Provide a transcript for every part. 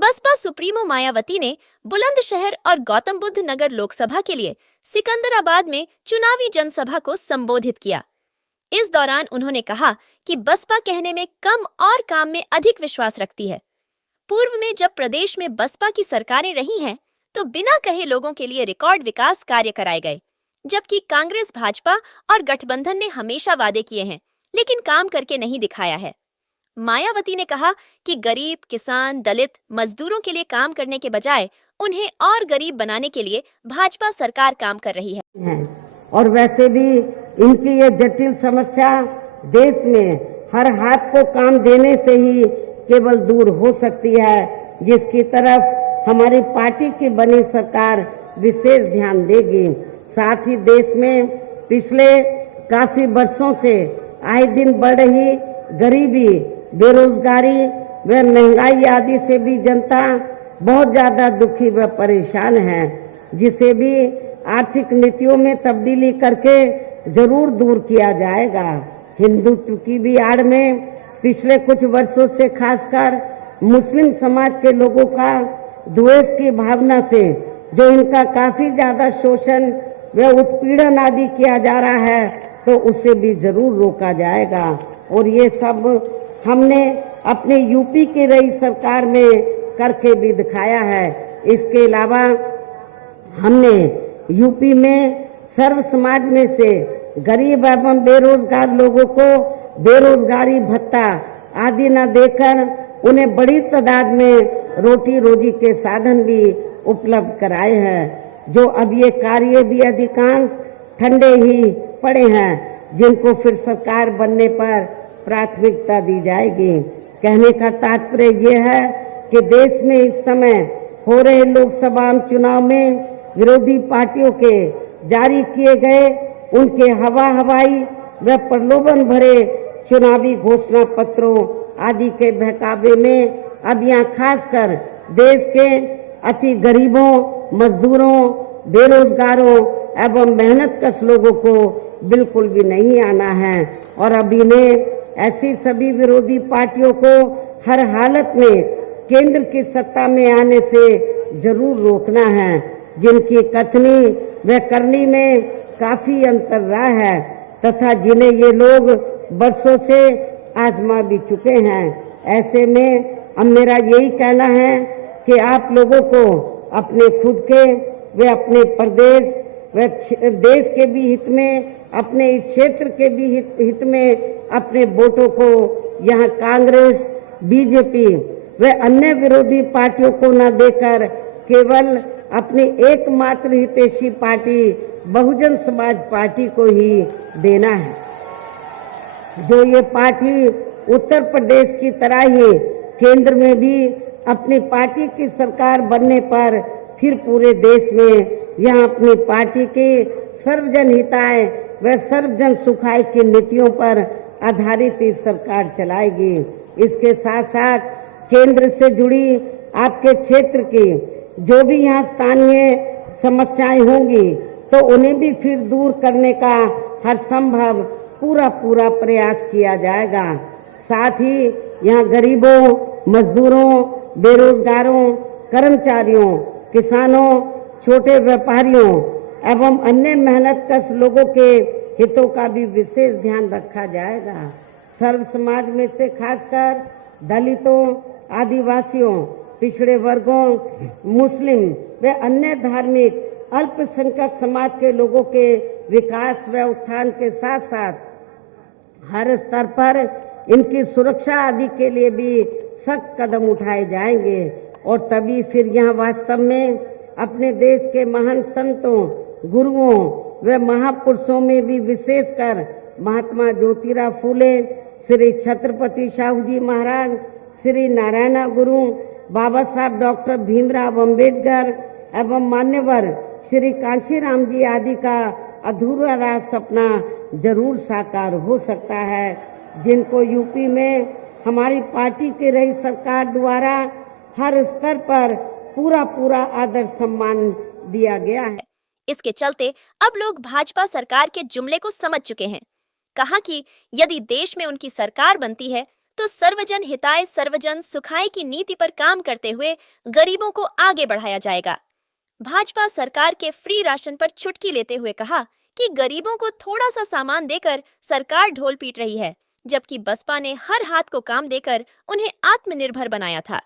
Baspa supremo Mayawati ने बुलंदशहर और गौतम बुद्ध नगर लोकसभा के लिए सिकंदराबाद में चुनावी जनसभा को संबोधित किया। इस दौरान उन्होंने कहा कि बसपा कहने में कम और काम में अधिक विश्वास रखती है। पूर्व में जब प्रदेश में बसपा की सरकारें रही हैं, तो बिना कहे लोगों के लिए रिकॉर्ड विकास कार्य कराए गए, जबकि कांग्रेस, भाजपा और गठबंधन ने हमेशा वादे किए हैं, लेकिन काम करके नहीं दिखाया है। मायावती ने कहा कि गरीब, किसान, दलित, मजदूरों के लिए काम करने के बजाय उन्हें और गरीब बनाने के लिए भाजपा सरकार काम कर रही है। और वैसे भी इनकी ये जटिल समस्या देश में हर हाथ को काम देने से ही केवल दूर हो सकती है, जिसकी तरफ हमारी पार्टी की बनी सरकार विशेष ध्यान देगी। साथ ही देश में पिछले काफी वर्षों से आए दिन बढ़ रही गरीबी, बेरोजगारी व महंगाई आदि से भी जनता बहुत ज्यादा दुखी व परेशान है, जिसे भी आर्थिक नीतियों में तब्दीली करके जरूर दूर किया जाएगा। हिंदुत्व की भी आड़ में पिछले कुछ वर्षों से खासकर मुस्लिम समाज के लोगों का द्वेष की भावना से जो इनका काफी ज्यादा शोषण व उत्पीड़न आदि किया जा रहा है, तो उसे भी जरूर रोका जाएगा। और ये सब हमने अपने यूपी की रही सरकार में करके भी दिखाया है। इसके अलावा हमने यूपी में सर्व समाज में से गरीब एवं बेरोजगार लोगों को बेरोजगारी भत्ता आदि न देकर उन्हें बड़ी तादाद में रोटी रोजी के साधन भी उपलब्ध कराए हैं। जो अब ये कार्य भी अधिकांश ठंडे ही पड़े हैं, जिनको फिर सरकार बनने पर प्राथमिकता दी जाएगी। कहने का तात्पर्य ये है कि देश में इस समय हो रहे लोकसभा चुनाव में विरोधी पार्टियों के जारी किए गए उनके हवाई व प्रलोभन भरे चुनावी घोषणा पत्रों आदि के बहकावे में अब यहाँ खासकर देश के अति गरीबों, मजदूरों, बेरोजगारों एवं मेहनतकश लोगों को बिल्कुल भी नहीं आना है। और अब इन्हें ऐसी सभी विरोधी पार्टियों को हर हालत में केंद्र की सत्ता में आने से जरूर रोकना है, जिनकी कथनी व करनी में काफी अंतर रहा है तथा जिन्हें ये लोग वर्षों से आजमा भी चुके हैं। ऐसे में अब मेरा यही कहना है कि आप लोगों को अपने खुद के व अपने प्रदेश व देश के भी हित में, अपने क्षेत्र के भी हित में अपने वोटों को यहाँ कांग्रेस, बीजेपी व अन्य विरोधी पार्टियों को न देकर केवल अपनी एकमात्र हितैषी पार्टी बहुजन समाज पार्टी को ही देना है। जो ये पार्टी उत्तर प्रदेश की तरह ही केंद्र में भी अपनी पार्टी की सरकार बनने पर फिर पूरे देश में यहाँ अपनी पार्टी की सर्वजन हिताय व सर्वजन सुखाय की नीतियों पर आधारित इस सरकार चलाएगी। इसके साथ साथ केंद्र से जुड़ी आपके क्षेत्र की जो भी यहाँ स्थानीय समस्याएं होंगी, तो उन्हें भी फिर दूर करने का हर संभव पूरा प्रयास किया जाएगा। साथ ही यहाँ गरीबों, मजदूरों, बेरोजगारों, कर्मचारियों, किसानों, छोटे व्यापारियों एवं अन्य मेहनतकश लोगों के हितों का भी विशेष ध्यान रखा जाएगा। सर्व समाज में से खासकर दलितों, आदिवासियों, पिछड़े वर्गों, मुस्लिम व अन्य धार्मिक अल्पसंख्यक समाज के लोगों के विकास व उत्थान के साथ साथ हर स्तर पर इनकी सुरक्षा आदि के लिए भी सख्त कदम उठाए जाएंगे। और तभी फिर यहाँ वास्तव में अपने देश के महान संतों, गुरुओं व महापुरुषों में भी विशेषकर महात्मा ज्योतिराव फूले, श्री छत्रपति शाहू जी महाराज, श्री नारायण गुरु, बाबा साहब डॉक्टर भीमराव अंबेडकर एवं मान्यवर श्री कांशीराम जी आदि का अधूरा रहा सपना जरूर साकार हो सकता है, जिनको यूपी में हमारी पार्टी की रही सरकार द्वारा हर स्तर पर पूरा आदर सम्मान दिया गया है। इसके चलते अब लोग भाजपा सरकार के जुमले को समझ चुके हैं। कहा कि यदि देश में उनकी सरकार बनती है तो सर्वजन हिताय सर्वजन सुखाय की नीति पर काम करते हुए गरीबों को आगे बढ़ाया जाएगा। भाजपा सरकार के फ्री राशन पर चुटकी लेते हुए कहा कि गरीबों को थोड़ा सा सामान देकर सरकार ढोल पीट रही है, जबकि बसपा ने हर हाथ को काम देकर उन्हें आत्मनिर्भर बनाया था।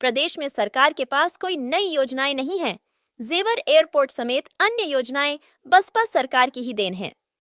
प्रदेश में सरकार के पास कोई नई योजनाएं नहीं है। जेवर एयरपोर्ट समेत अन्य योजनाएं बसपा सरकार की ही देन है।